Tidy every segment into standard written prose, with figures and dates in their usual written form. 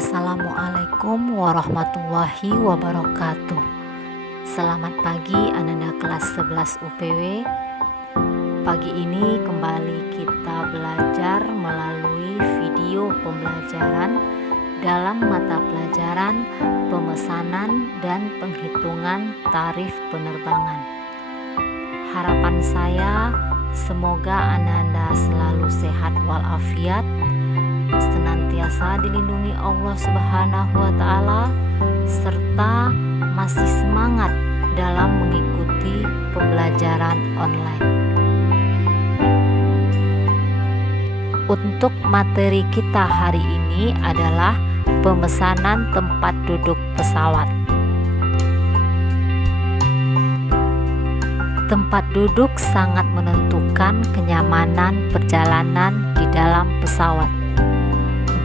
Assalamualaikum warahmatullahi wabarakatuh. Selamat pagi Ananda kelas 11 UPW. Pagi ini kembali kita belajar melalui video pembelajaran dalam mata pelajaran pemesanan dan penghitungan tarif penerbangan. Harapan saya semoga Ananda selalu sehat walafiat, senantiasa dilindungi Allah Subhanahu wa Ta'ala, serta masih semangat dalam mengikuti pembelajaran online. Untuk materi kita hari ini adalah pemesanan tempat duduk pesawat. Tempat duduk sangat menentukan kenyamanan perjalanan di dalam pesawat.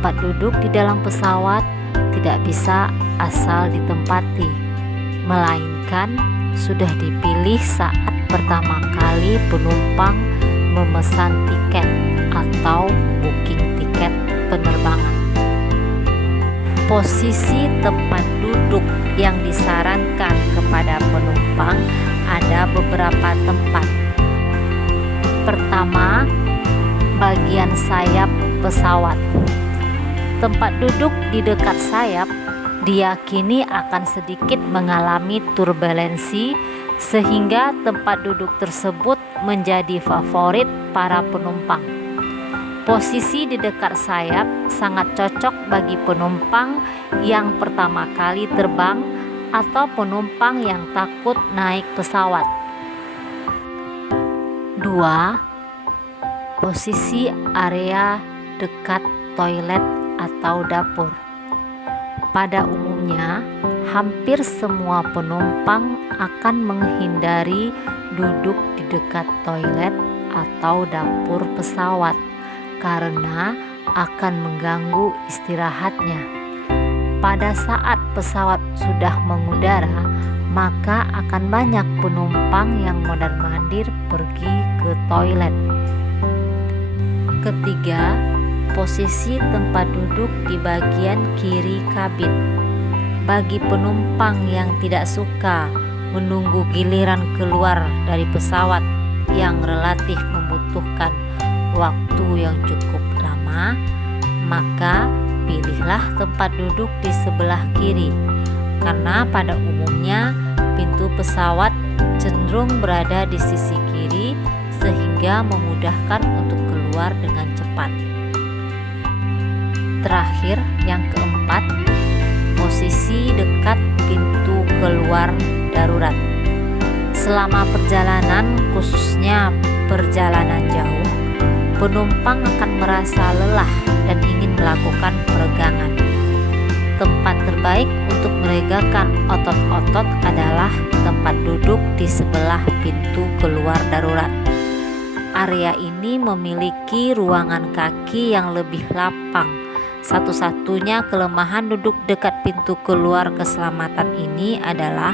Tempat duduk di dalam pesawat tidak bisa asal ditempati, melainkan sudah dipilih saat pertama kali penumpang memesan tiket atau booking tiket penerbangan. Posisi tempat duduk yang disarankan kepada penumpang ada beberapa tempat. Pertama, bagian sayap pesawat. Tempat duduk di dekat sayap diyakini akan sedikit mengalami turbulensi, sehingga tempat duduk tersebut menjadi favorit para penumpang. Posisi di dekat sayap sangat cocok bagi penumpang yang pertama kali terbang atau penumpang yang takut naik pesawat. 2. Posisi area dekat toilet atau dapur. Pada umumnya, hampir semua penumpang akan menghindari duduk di dekat toilet atau dapur pesawat karena akan mengganggu istirahatnya. Pada saat pesawat sudah mengudara, maka akan banyak penumpang yang mondar-mandir pergi ke toilet. Ketiga, posisi tempat duduk di bagian kiri kabin. Bagi penumpang yang tidak suka menunggu giliran keluar dari pesawat yang relatif membutuhkan waktu yang cukup lama, maka pilihlah tempat duduk di sebelah kiri, karena pada umumnya pintu pesawat cenderung berada di sisi kiri sehingga memudahkan untuk keluar dengan cepat. Terakhir, yang keempat, posisi dekat pintu keluar darurat. Selama perjalanan, khususnya perjalanan jauh, penumpang akan merasa lelah dan ingin melakukan peregangan. Tempat terbaik untuk meregakan otot-otot adalah tempat duduk di sebelah pintu keluar darurat. Area ini memiliki ruangan kaki yang lebih lapang. Satu-satunya kelemahan duduk dekat pintu keluar keselamatan ini adalah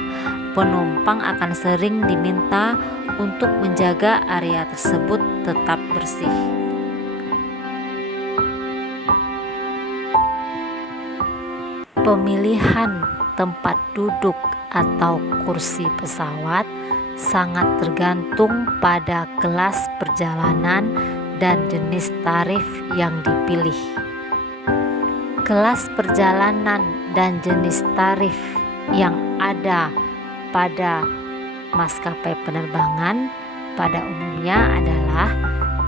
penumpang akan sering diminta untuk menjaga area tersebut tetap bersih. Pemilihan tempat duduk atau kursi pesawat sangat tergantung pada kelas perjalanan dan jenis tarif yang dipilih. Kelas perjalanan dan jenis tarif yang ada pada maskapai penerbangan pada umumnya adalah: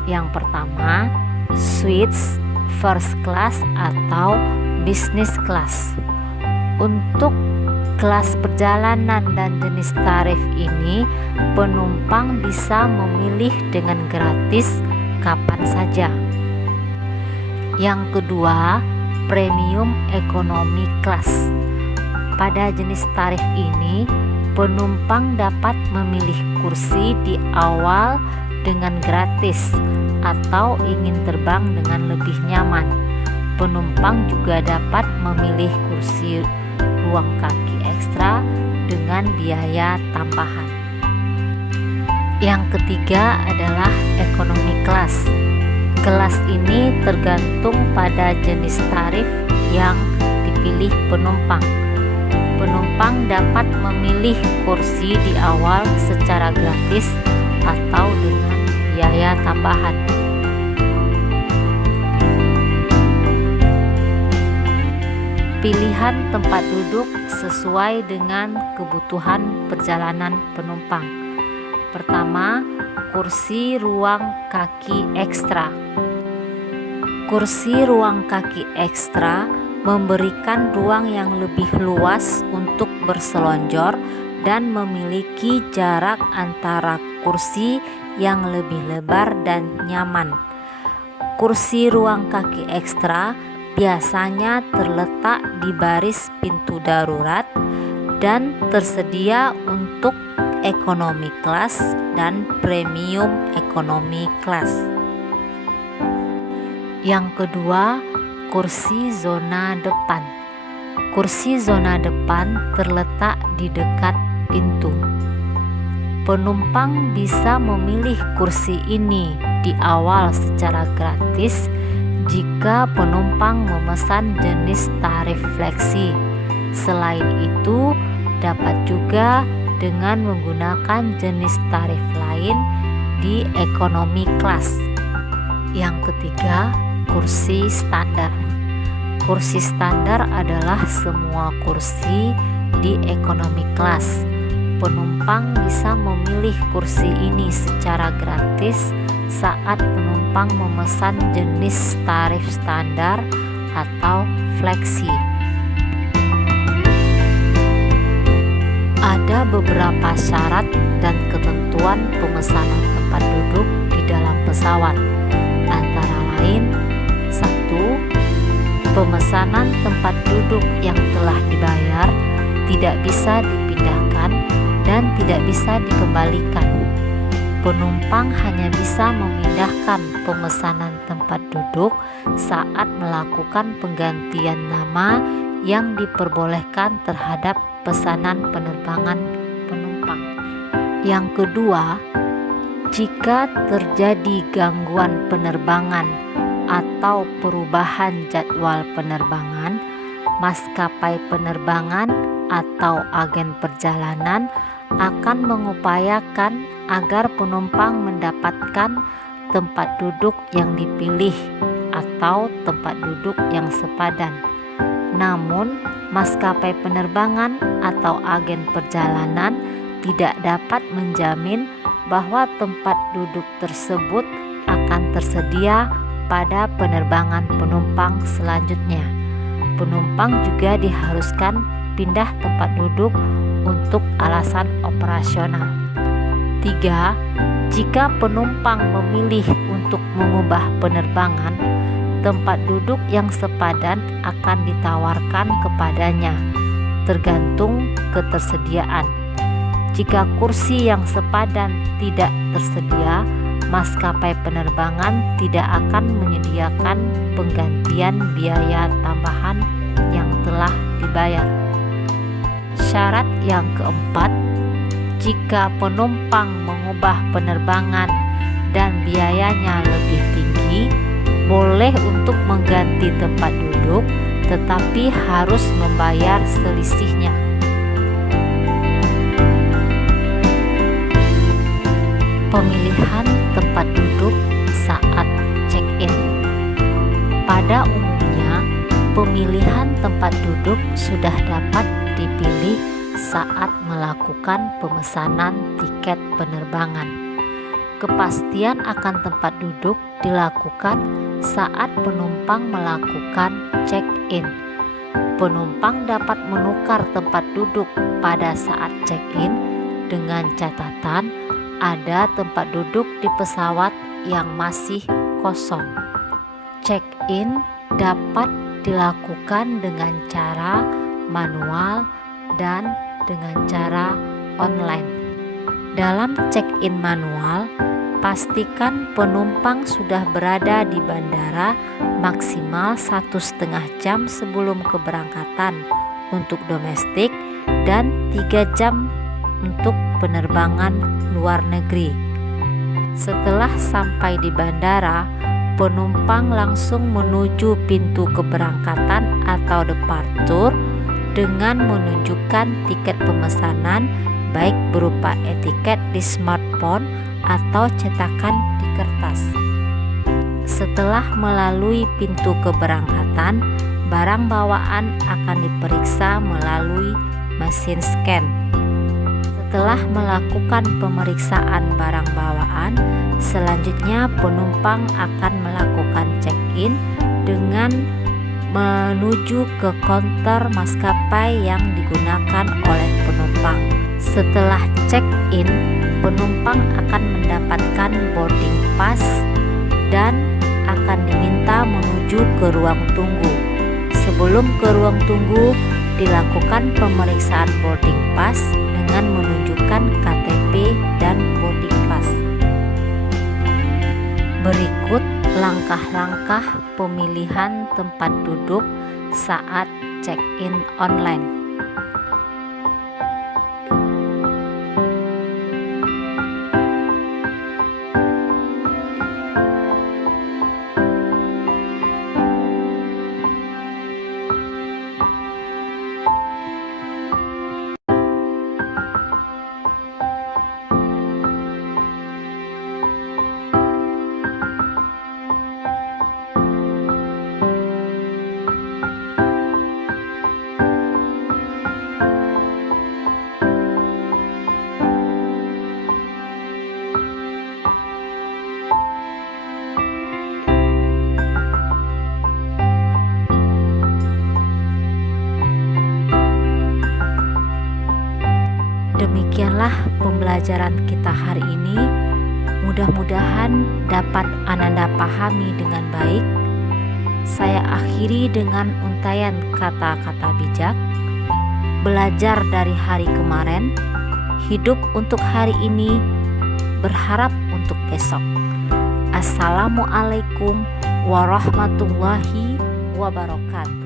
yang pertama, suites, first class atau business class. Untuk kelas perjalanan dan jenis tarif ini, penumpang bisa memilih dengan gratis kapan saja. Yang kedua, premium economy class. Pada jenis tarif ini, penumpang dapat memilih kursi di awal dengan gratis atau ingin terbang dengan lebih nyaman. Penumpang juga dapat memilih kursi ruang kaki ekstra dengan biaya tambahan. Yang ketiga adalah economy class. Kelas ini tergantung pada jenis tarif yang dipilih penumpang. Penumpang dapat memilih kursi di awal secara gratis atau dengan biaya tambahan. Pilihan tempat duduk sesuai dengan kebutuhan perjalanan penumpang. Pertama, kursi ruang kaki ekstra. Kursi ruang kaki ekstra memberikan ruang yang lebih luas untuk berselonjor dan memiliki jarak antara kursi yang lebih lebar dan nyaman. Kursi ruang kaki ekstra biasanya terletak di baris pintu darurat dan tersedia untuk economy class dan premium economy class. Yang kedua, kursi zona depan. Kursi zona depan terletak di dekat pintu. Penumpang bisa memilih kursi ini di awal secara gratis jika penumpang memesan jenis tarif fleksi. Selain itu, dapat juga dengan menggunakan jenis tarif lain di economy class. Yang ketiga, kursi standar. Kursi standar adalah semua kursi di economy class. Penumpang bisa memilih kursi ini secara gratis saat penumpang memesan jenis tarif standar atau fleksi. Ada beberapa syarat dan ketentuan pemesanan tempat duduk di dalam pesawat, antara lain: 1. Pemesanan tempat duduk yang telah dibayar tidak bisa dipindahkan dan tidak bisa dikembalikan. Penumpang hanya bisa memindahkan pemesanan tempat duduk saat melakukan penggantian nama yang diperbolehkan terhadap pesanan penerbangan penumpang. Yang kedua, jika terjadi gangguan penerbangan atau perubahan jadwal penerbangan, maskapai penerbangan atau agen perjalanan akan mengupayakan agar penumpang mendapatkan tempat duduk yang dipilih atau tempat duduk yang sepadan. Namun, maskapai penerbangan atau agen perjalanan tidak dapat menjamin bahwa tempat duduk tersebut akan tersedia pada penerbangan penumpang selanjutnya. Penumpang juga diharuskan pindah tempat duduk untuk alasan operasional. 3. Jika penumpang memilih untuk mengubah penerbangan, tempat duduk yang sepadan akan ditawarkan kepadanya, tergantung ketersediaan. Jika kursi yang sepadan tidak tersedia, maskapai penerbangan tidak akan menyediakan penggantian biaya tambahan yang telah dibayar. Syarat yang keempat, jika penumpang mengubah penerbangan dan biayanya lebih tinggi, boleh untuk mengganti tempat duduk, tetapi harus membayar selisihnya. Pemilihan tempat duduk saat check-in. Pada umumnya, pemilihan tempat duduk sudah dapat dipilih saat melakukan pemesanan tiket penerbangan. Kepastian akan tempat duduk dilakukan saat penumpang melakukan check-in. Penumpang dapat menukar tempat duduk pada saat check-in dengan catatan ada tempat duduk di pesawat yang masih kosong. Check-in dapat dilakukan dengan cara manual dan dengan cara online. Dalam check-in manual, pastikan penumpang sudah berada di bandara maksimal 1,5 jam sebelum keberangkatan untuk domestik dan 3 jam untuk penerbangan luar negeri. Setelah sampai di bandara, penumpang langsung menuju pintu keberangkatan atau departur dengan menunjukkan tiket pemesanan, baik berupa etiket di smartphone atau cetakan di kertas. Setelah melalui pintu keberangkatan, barang bawaan akan diperiksa melalui mesin scan. Setelah melakukan pemeriksaan barang bawaan, selanjutnya penumpang akan melakukan check-in dengan menuju ke konter maskapai yang digunakan oleh penumpang. Setelah check-in, penumpang akan mendapatkan boarding pass dan akan diminta menuju ke ruang tunggu. Sebelum ke ruang tunggu, dilakukan pemeriksaan boarding pass dengan menunjukkan KTP dan boarding pass. Berikut langkah-langkah pemilihan tempat duduk saat check-in online. Demikianlah pembelajaran kita hari ini. Mudah-mudahan dapat Ananda pahami dengan baik. Saya akhiri dengan untaian kata-kata bijak. Belajar dari hari kemarin, hidup untuk hari ini, berharap untuk besok. Assalamualaikum warahmatullahi wabarakatuh.